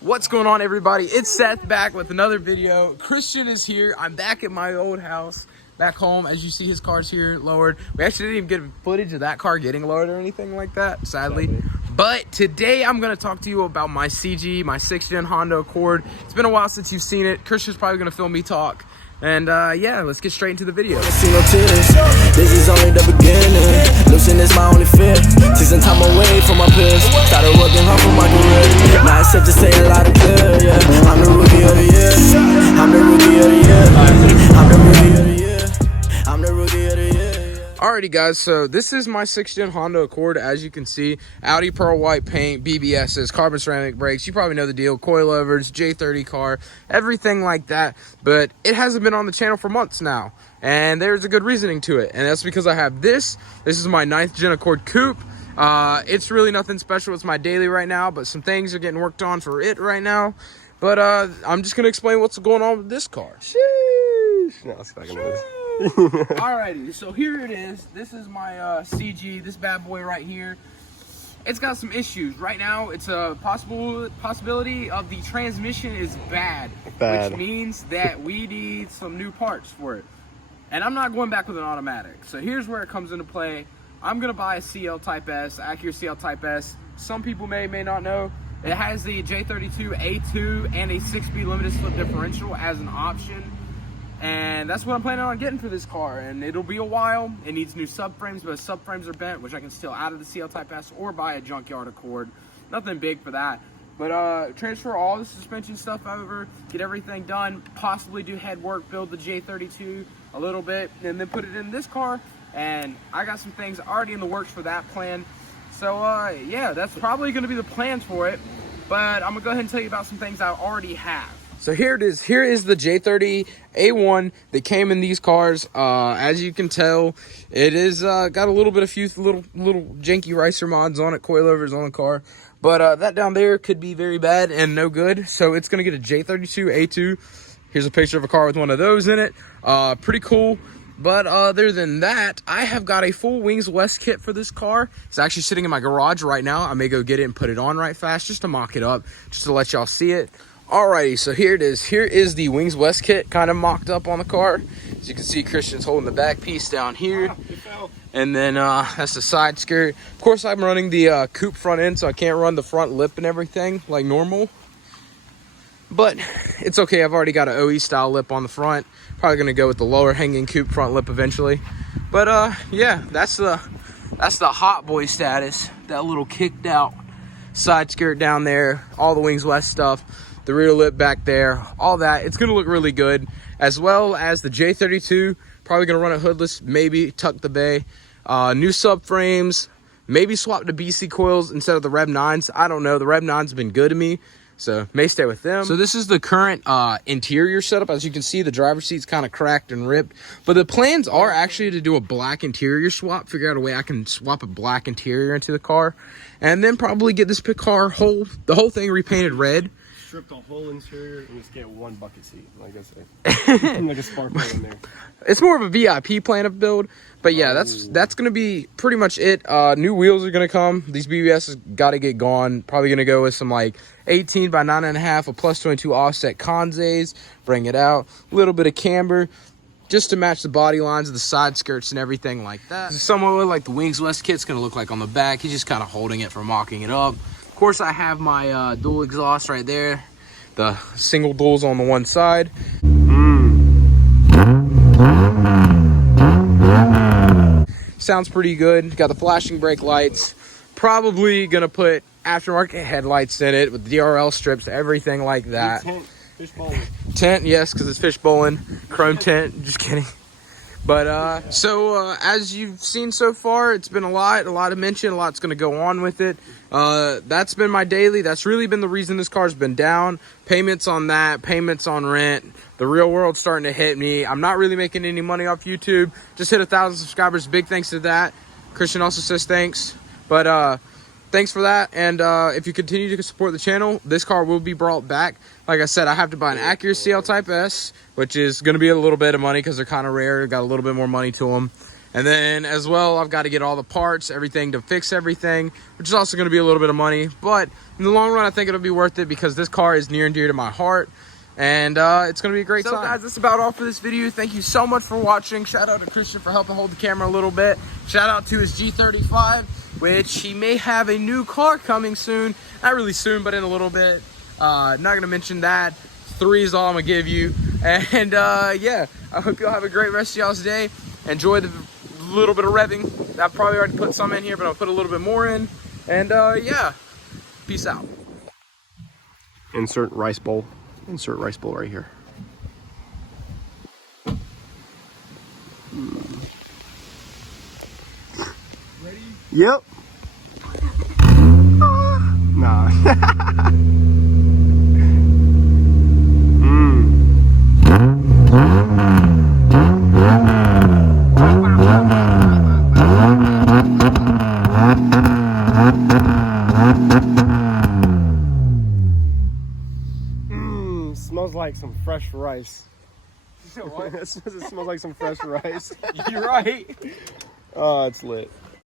What's going on, everybody? It's Seth back with another video. Christian is here. I'm back at my old house back home. As you see, his car's here lowered. We actually didn't even get footage of that car getting lowered or anything like that, sadly. But today I'm going to talk to you about my CG, my 6th gen Honda Accord. It's been a while since you've seen it. Christian's probably going to film me talk. And yeah, let's get straight into the video. See no tears. This is only the beginning. Losing is my only fear. Taking time away from my peers. Started working hard for my career. Now it's safe to say a lot of clear. Yeah, I'm the rookie of the year. I'm the rookie of the year. I'm the rookie of the year. I'm the rookie of the year. Alrighty guys, so this is my 6th gen Honda Accord. As you can see, Audi pearl white paint, BBSs, carbon ceramic brakes. You probably know the deal. Coilovers, J30 car, everything like that. But it hasn't been on the channel for months now, and there's a good reasoning to it. And that's because I have this. This is my 9th gen Accord Coupe. It's really nothing special. It's my daily right now, but some things are getting worked on for it right now. But I'm just gonna explain what's going on with this car. Sheesh. No, it's fucking with Alrighty, so here it is. This is my CG, this bad boy right here. It's got some issues. Right now, it's a possibility of the transmission is bad, which means that we need some new parts for it. And I'm not going back with an automatic. So here's where it comes into play. I'm gonna buy a CL Type S, Acura CL Type S. Some people may not know. It has the J32a2 and a 6-speed limited slip differential as an option. And that's what I'm planning on getting for this car, and it'll be a while. It needs new subframes, but subframes are bent, which I can steal out of the CL Type S or buy a junkyard Accord. Nothing big for that, but transfer all the suspension stuff over, get everything done, possibly do head work, build the J32 a little bit, and then put it in this car. And I got some things already in the works for that plan. So yeah, that's probably going to be the plans for it, but I'm gonna go ahead and tell you about some things I already have. So here it is. Here is the J30A1 that came in these cars. As you can tell, it is got a little bit of few little janky ricer mods on it, coilovers on the car. But that down there could be very bad and no good. So it's gonna get a J32A2. Here's a picture of a car with one of those in it. Pretty cool. But other than that, I have got a full Wings West kit for this car. It's actually sitting in my garage right now. I may go get it and put it on right fast just to mock it up, just to let y'all see it. Alrighty, so here it is. Here is the Wings West kit kind of mocked up on the car. As you can see, Christian's holding the back piece down here. And then that's the side skirt. Of course, I'm running the coupe front end, so I can't run the front lip and everything like normal. But it's okay, I've already got an OE style lip on the front. Probably gonna go with the lower hanging coupe front lip eventually. But yeah, that's the hot boy status. That little kicked out side skirt down there, all the Wings West stuff. The rear lip back there, all that. It's gonna look really good, as well as the J32. Probably gonna run it hoodless, maybe tuck the bay. New subframes, maybe swap to BC coils instead of the Rev 9s. I don't know, the Rev 9s have been good to me, so may stay with them. So this is the current interior setup. As you can see, the driver's seat's kind of cracked and ripped, but the plans are actually to do a black interior swap, figure out a way I can swap a black interior into the car, and then probably get this car the whole thing repainted red. Strip the whole interior and just get one bucket seat, like I said. Like a sparkler in there. It's more of a VIP plan of build, but yeah, that's gonna be pretty much it. New wheels are gonna come. These BBS has got to get gone. Probably gonna go with some like 18 by 9.5, a plus 22 offset Conzays. Bring it out, a little bit of camber, just to match the body lines of the side skirts and everything like that. This is somewhat what like the Wings West kit's gonna look like on the back. He's just kind of holding it for mocking it up. Of course, I have my dual exhaust right there. The single duals on the one side. Sounds pretty good. Got the flashing brake lights. Probably gonna put aftermarket headlights in it with DRL strips, everything like that. Tent, fish bowling. Tent, yes, because it's fish bowling. Chrome tent, just kidding. But so as you've seen so far, it's been a lot of mention, a lot's going to go on with it. That's been my daily. That's really been the reason this car's been down. Payments on that, payments on rent. The real world's starting to hit me. I'm not really making any money off YouTube. Just hit 1,000 subscribers. Big thanks to that. Christian also says thanks. But thanks for that. And if you continue to support the channel, this car will be brought back. Like I said, I have to buy an Acura CL Type S, which is going to be a little bit of money because they're kind of rare. Got a little bit more money to them. And then as well, I've got to get all the parts, everything to fix everything, which is also going to be a little bit of money. But in the long run, I think it'll be worth it because this car is near and dear to my heart. And it's going to be a great time. So guys, that's about all for this video. Thank you so much for watching. Shout out to Christian for helping hold the camera a little bit. Shout out to his G35, which he may have a new car coming soon. Not really soon, but in a little bit. Not going to mention that. 3 is all I'm going to give you. And yeah, I hope y'all have a great rest of y'all's day. Enjoy the little bit of revving. I've probably already put some in here, but I'll put a little bit more in. And yeah, peace out. Insert rice bowl. Insert rice bowl right here. Ready? Yep. Nah. Smells like some fresh rice. What? It smells like some fresh rice. You're right. Oh, it's lit.